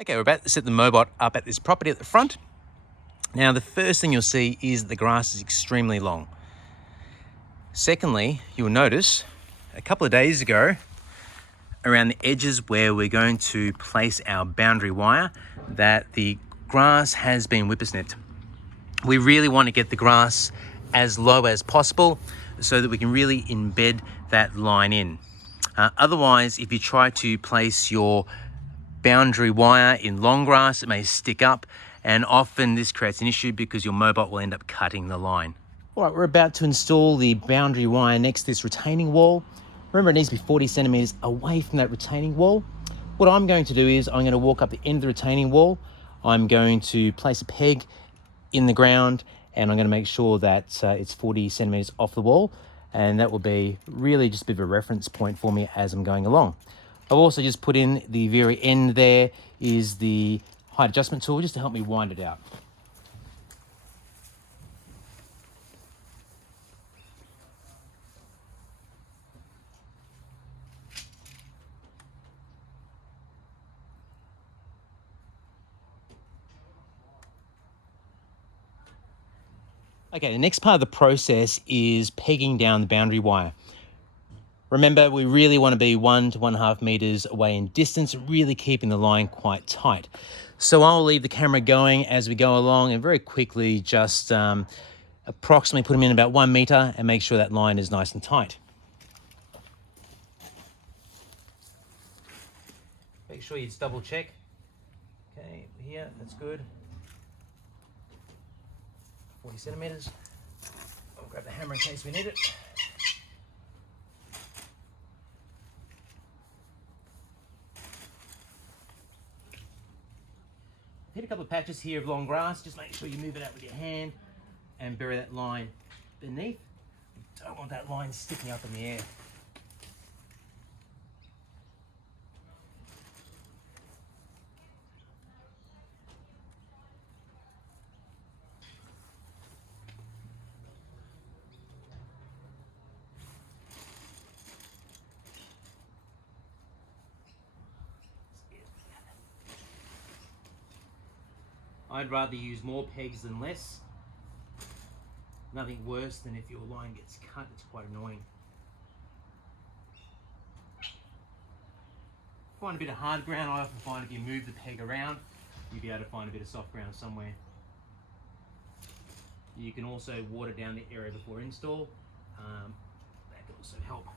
Okay, we're about to set the Mobot up at this property at the front. Now, the first thing you'll see is that the grass is extremely long. Secondly, you'll notice a couple of days ago, around the edges where we're going to place our boundary wire, that the grass has been whippersnipped. We really want to get the grass as low as possible so that we can really embed that line in. Otherwise, if you try to place your boundary wire in long grass, it may stick up, and often this creates an issue because your Mobot will end up cutting the line. All right, we're about to install the boundary wire next to this retaining wall. Remember, it needs to be 40 centimeters away from that retaining wall. What I'm going to do is I'm going to walk up the end of the retaining wall. I'm going to place a peg in the ground, and I'm going to make sure that it's 40 centimeters off the wall, and that will be really just a bit of a reference point for me as I'm going along. I've also just put in the very end there is the height adjustment tool just to help me wind it out. Okay, the next part of the process is pegging down the boundary wire. Remember, we really want to be 1 to 1.5 meters away in distance, really keeping the line quite tight. So I'll leave the camera going as we go along and very quickly just approximately put them in about 1 meter and make sure that line is nice and tight. Make sure you double check. Okay, here, that's good. 40 centimeters. I'll grab the hammer in case we need it. Hit a couple of patches here of long grass. Just make sure you move it out with your hand and bury that line beneath. You don't want that line sticking up in the air. I'd rather use more pegs than less. Nothing worse than if your line gets cut, it's quite annoying. Find a bit of hard ground. I often find if you move the peg around, you'll be able to find a bit of soft ground somewhere. You can also water down the area before install. That can also help.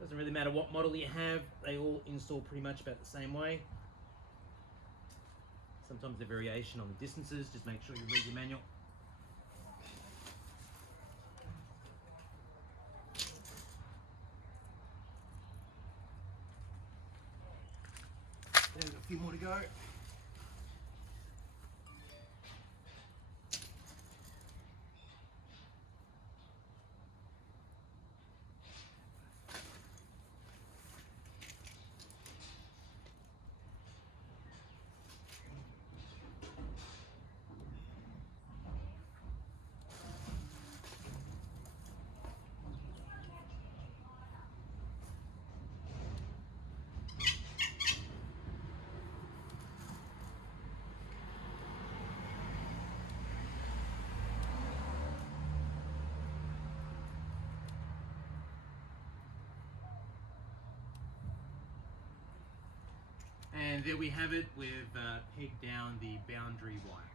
Doesn't really matter what model you have, they all install pretty much about the same way. Sometimes the variation on the distances, just make sure you read your manual. There's a few more to go. And there we have it, we've pegged down the boundary wire.